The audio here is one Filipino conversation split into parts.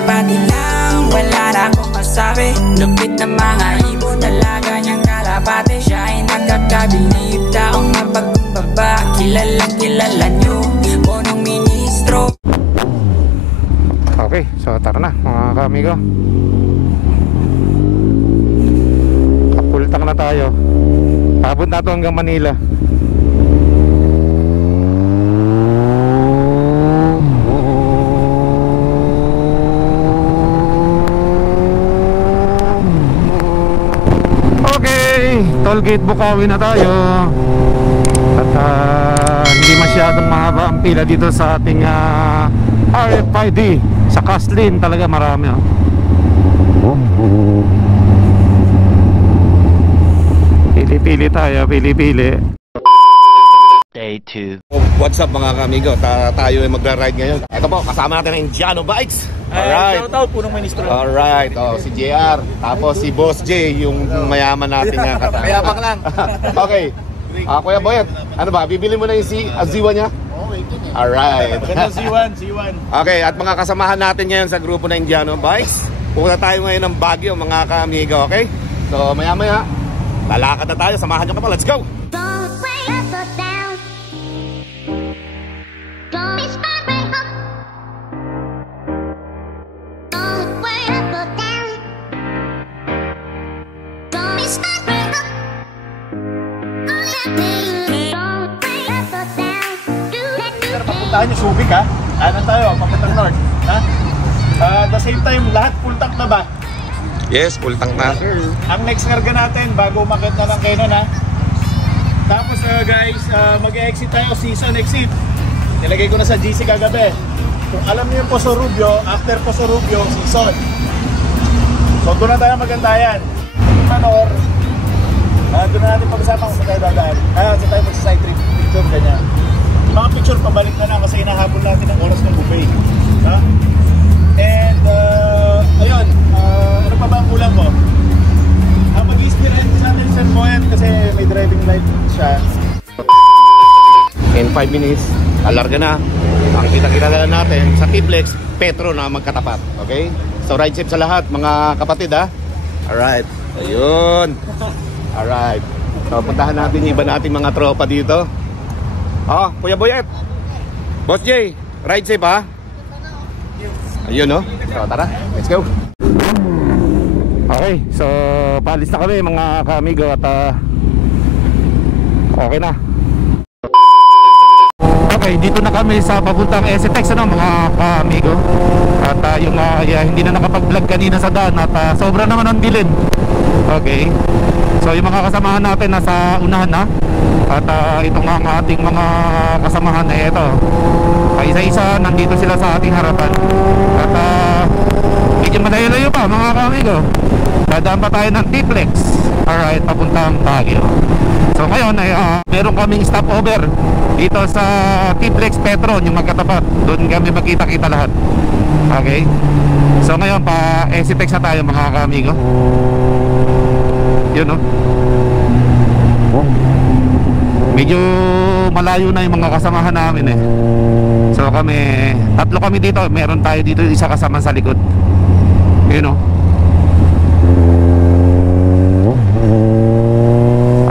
kalapati lang, wala na akong masabi. Lupit na mga ibon, dalaga niyang kalapati. Siya ay nakakabilib, taong mapagkumbaba. Kilalang kilala niyo, punong ministro. Okay, so tara na mga kamigo. Kapultang na tayo. Abot na to hanggang Manila. Okay, tollgate Bukawi na tayo. At hindi masyadong mahaba ang pila dito sa ating RFID. Sa Caslin talaga marami, oh. Pili-pili tayo, pili-pili. Day 2. What's up mga kamigo? Tayo ay magra-ride ngayon. Ito po, kasama natin ang Indiano Bikes. Alright. Shout out po ng ministro. Alright, si JR. Tapos si Boss J, yung mayaman natin nga kasama. Mayabang lang. Okay. Kuya Boyet, ano ba? Bibili mo na yung Ziwa niya? Alright. C1. Okay, at mga kasamahan natin ngayon sa grupo ng Indiano Bikes. Pupunta tayo ngayon ng Baguio mga kamigo, okay? So maya-maya, lalakad na tayo. Samahan nyo ka pa. Let's go! Papuntahan nyo Subic, ha? Ano tayo? Papuntang North, ha? At the same time, lahat full tank na ba? Yes, full tank na. Ang next karga natin bago umakit na ng Canon, ha? Tapos guys, mag-exit tayo, season exit. Nilagay ko na sa GC kagabi. Kung alam niyo yung Poso Rubio, after Poso Rubio, season. So doon na tayo magandayan. Manor, doon na natin pag-usapan kung saan tayo dadaan. Saan tayo mag-side trip, picture, ganyan. Mga picture pabalik na lang kasi hinahabol natin ang oras ng buffet, ha? And ayun, ano pa ba ang kulang ko? Mag-i-spearhead din natin si Sir Boyet kasi may driving light siya. In 5 minutes, alarga na. Makikita-kita na natin sa T-Flex, Petro na magkatapat. Okay? So ride safe sa lahat mga kapatid, ha? Alright. Ayun. Alright. So puntahan natin yung iba nating mga tropa dito. Kuya Boyet, Boss J, ride safe, ha? Ayun, no? So tara, let's go. Okay, so paalis na kami mga kamigo at okay na. Okay, dito na kami sa papuntang STX, ano mga kamigo. At yung hindi na nakapag-vlog kanina sa daan at sobra naman ang bilin. Okay, so yung mga kasamahan natin nasa unahan na. At itong mga ating mga kasamahan na ito, isa-isa nandito sila sa ating harapan. At medyo malayo-layo pa mga kamigo. Dadaan pa tayo ng T-Flex. Alright, papuntang Baguio. So ngayon ay meron kaming stopover dito sa T-Flex Petron, yung magkatapat. Doon kami magkita-kita lahat. Okay, so ngayon pa STX na tayo mga kamigo. Yun, no? Medyo malayo na yung mga kasamahan namin, eh. So kami, tatlo kami dito. Meron tayo dito isa kasama sa likod. You know.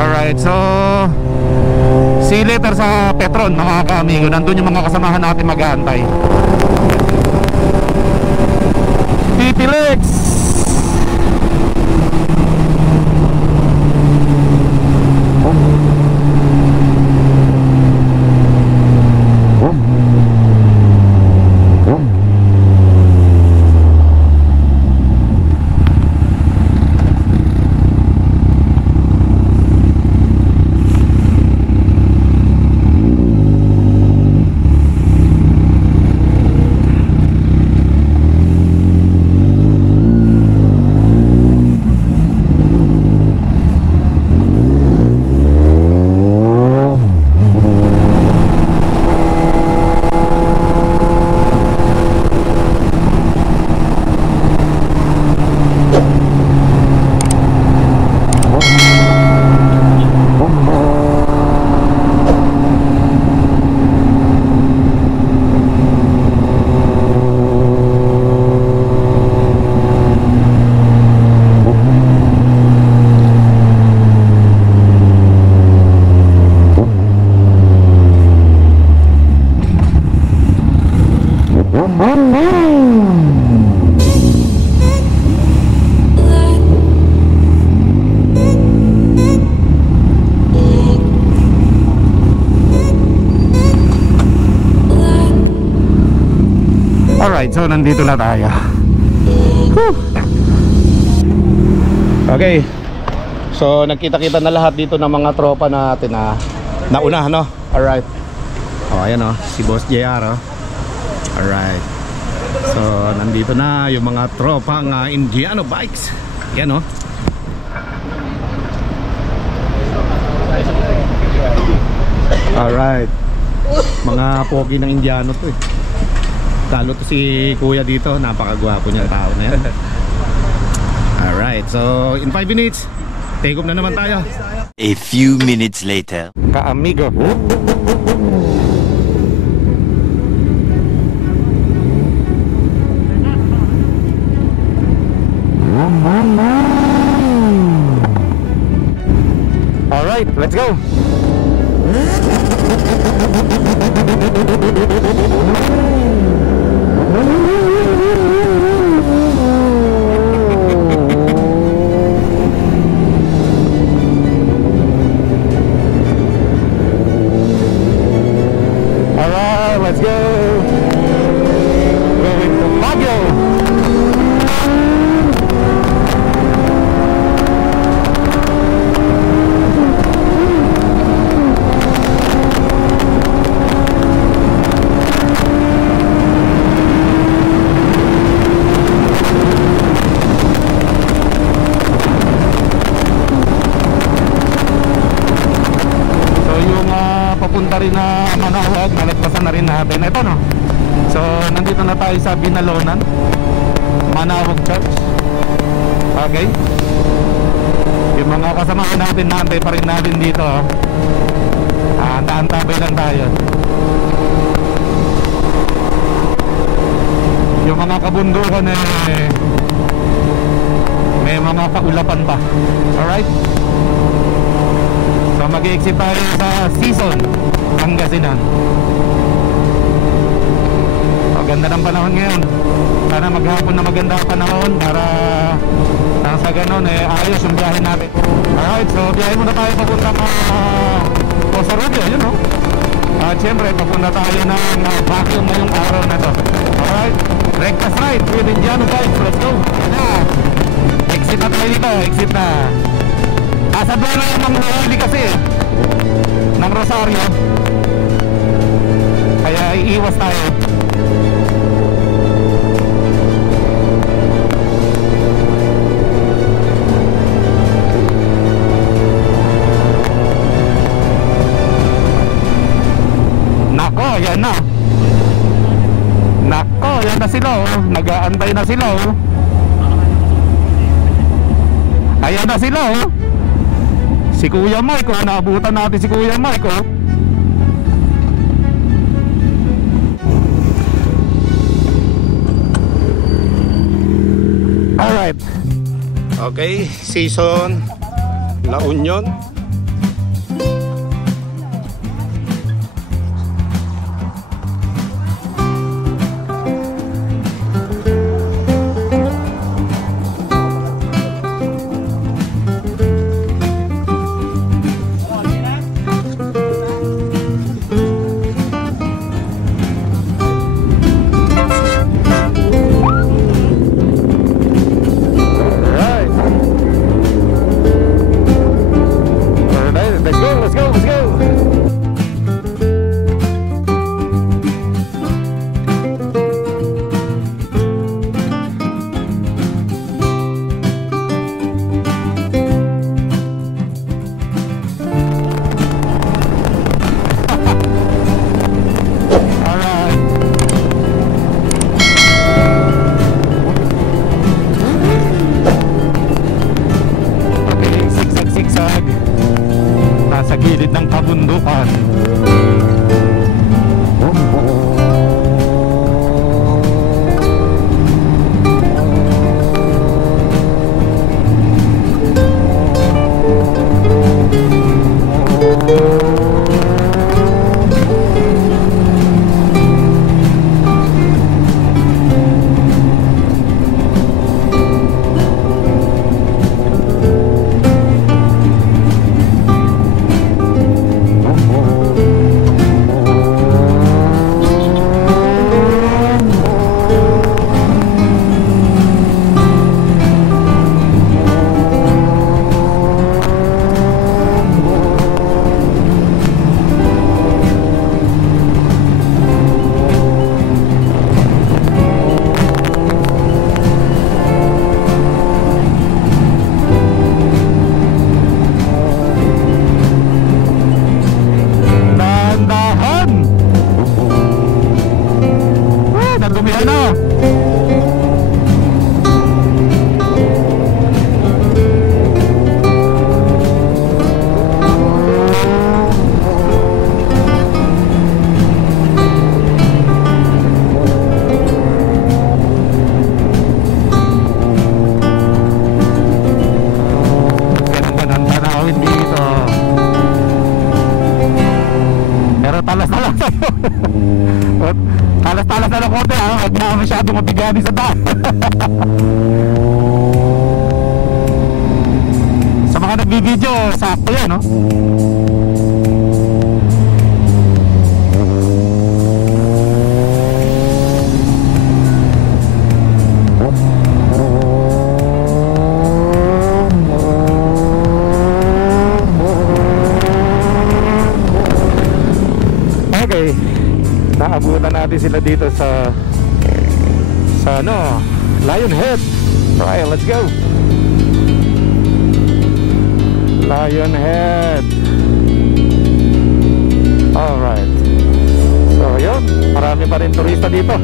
Alright, so see you later sa Petron mga kamigo. Nandun yung mga kasamahan natin mag-aantay. T-Flex! Alright, so nandito na tayo. Whew. Okay. So nagkita-kita na lahat dito ng mga tropa natin na nauna, no? Alright. Oh, ayan oh, si Boss JR oh. Alright. So nandito na yung mga tropang Indiano bikes. Yan oh. Alright. Mga pogi ng Indiano to eh. Lalo to si kuya dito, napakagwapo niya tao na yan. Alright, so in 5 minutes take off na naman tayo. A few minutes later. Ka-amigo. Alright, let's go. Alright, let's go. Going to Baguio. Papunta rin na Manawag, nalagpasan na rin natin ito, no? So nandito na tayo sa Binalonan, Manawag Church. Okay, yung mga kasamahan natin, naantay pa rin natin dito. Antabay lang tayo. Yung mga kabundukan may mga kaulapan pa. Alright, so mag-i-exit tayo sa Season, Pangasinan. Maganda ng panahon ngayon. Sana maghapon na maganda ang panahon para nang sa ganun ayos yung biyahe natin. Alright, so biyahe muna tayo papunta sa Rubio, yun no? At syempre papunta tayo ng vacuum ngayong araw na to. Alright, breakfast ride with Indiano Bikes. Let's go. Exit na tayo dito, exit na. Sa dulo yung manghuli kasi ng Rosario, kaya iiwas tayo. Nako, yan na. Nako, yan na sila oh. Nag-aantay na sila oh. Ayan na sila oh. Si Kuya Mike, naabutan natin si Kuya Mike oh. Alright. Okay, Season La Union. Talas-talas na ng konti ha, huwag na masyadong mabigani sa daan. Sa mga nagbibideo, sakto yan, no? Okay, naabutan natin sila dito sa ano, Lionhead. Alright, let's go. Lionhead. Alright. So yun, marami pa rin turista dito.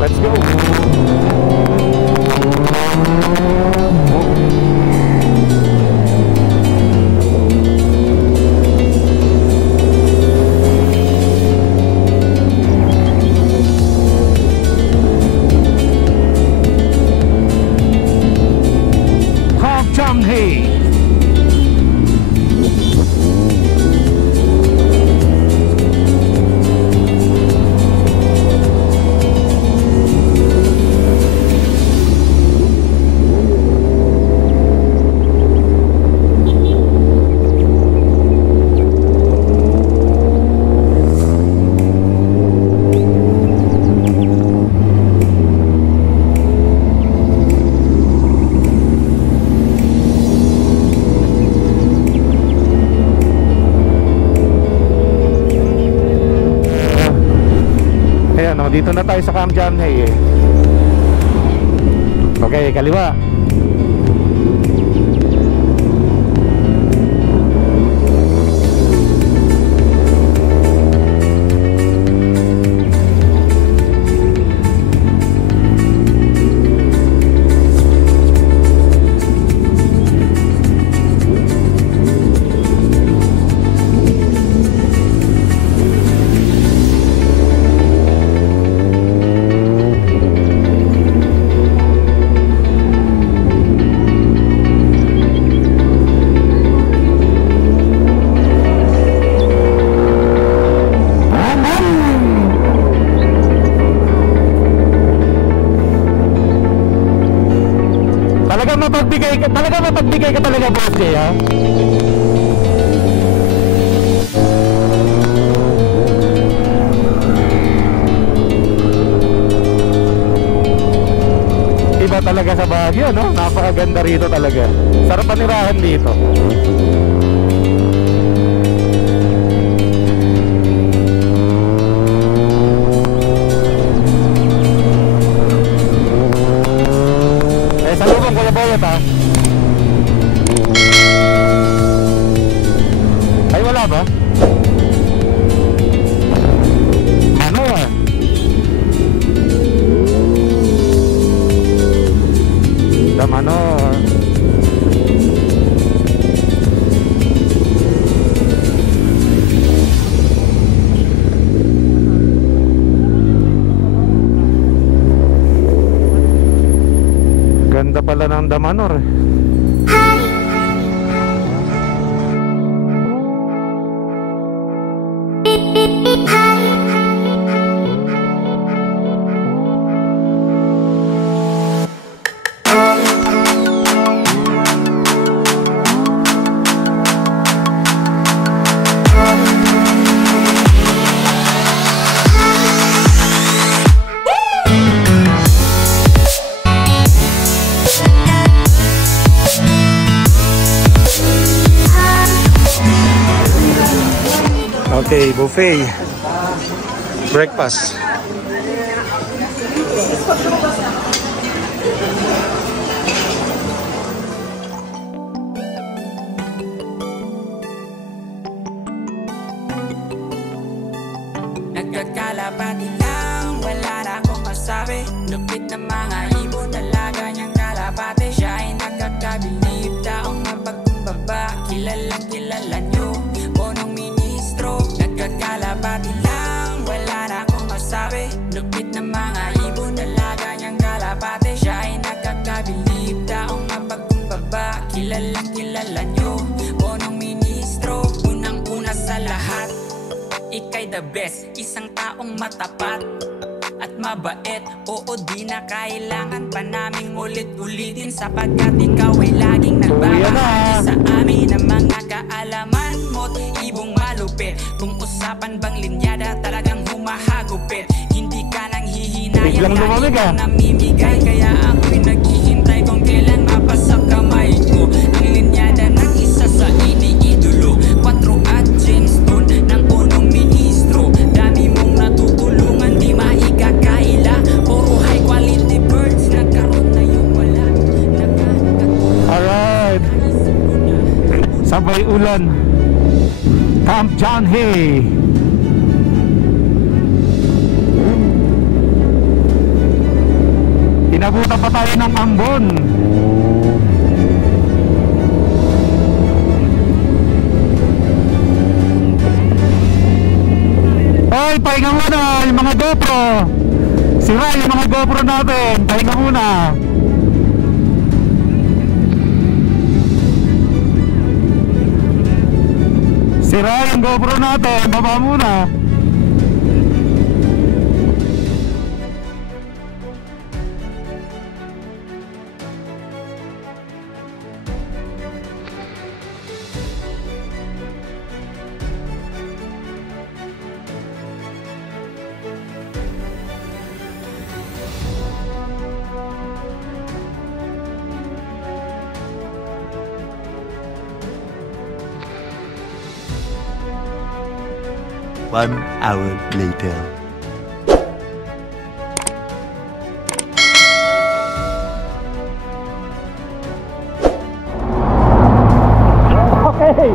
Let's go. Hey. Dito na tayo sa Camp Jamhay eh. Okay, kaliwa. Mapagbigay ka talaga, boss Jay, ha? Iba talaga sa Baguio, no? Napakaganda rito talaga. Sarap panirahan dito. Salubong Kuya Boyet, ha? Ay, wala ba? Ano ah? Damanor. Ganda pala ng Damanor. Okay, buffet breakfast. Nagkakalapati lang, wala na akong masabi. Lupit na mga ibon, dalaga niyang kalapate. Siya ay nakakabilib, taong mapagkumbaba. Kilalang kilala niyo, punong ministro. Nagkakalapati lang, wala na akong masabi. Lupit na mga ibon, dalaga niyang kalapate. Siya ay nakakabilib, taong mapagkumbaba. Kilalang kilala niyo, punong ministro. Unang-una sa lahat, ay the best. Isang taong matapat at mabait. Oo, di na kailangan pa naming ulit-ulitin, sapagkat ikaw ay laging nagbabahagi sa amin ng mga kaalaman mo't ibong malupit. Kung usapan bang linyada, talagang humahagupit. Hindi ka nang hihinayang, lagi kang namimigay. Kaya ako'y naghihintay kung kailan mapasak kamay ko ang linyada ng isa sa iniidolo. 4 at James Stone ng unong ministro. Dami mong natutulungan, di maikakaila. Puro high quality birds, nagkaroon na yung wala. Alright, Sabay Ulan, Camp John Hay. Inabutan pa tayo ng Ambon. Hoy, pahinga muna yung mga GoPro. Sira yung mga GoPro natin. Pahinga muna. Sira yung GoPro natin. Baba muna. One hour later. Okay,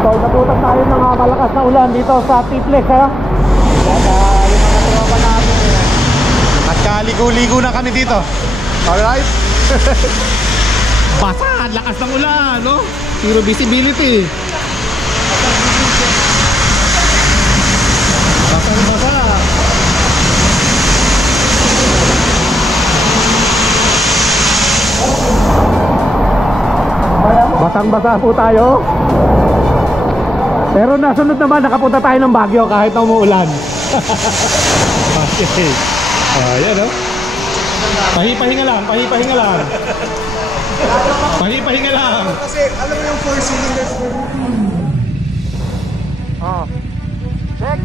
so nabutan tayo ng malakas na ulan dito sa Tiplex, ha? At yung mga tropa natin, Nagkaligo-ligo na kami dito. Alright? Basa, lakas ng ulan, no? Zero visibility. Basang-basa. basang-basa po tayo. Pero nasunod naman, nakapunta tayo ng Baguio kahit na umuulan. Okay. Ayan, no? Pahipahinga lang, pahipahinga lang. Pahipahinga lang. Kasi alam mo yung 4 cylinders mo. Oh. Check.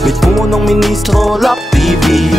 Mit punong ministro, Lap TV.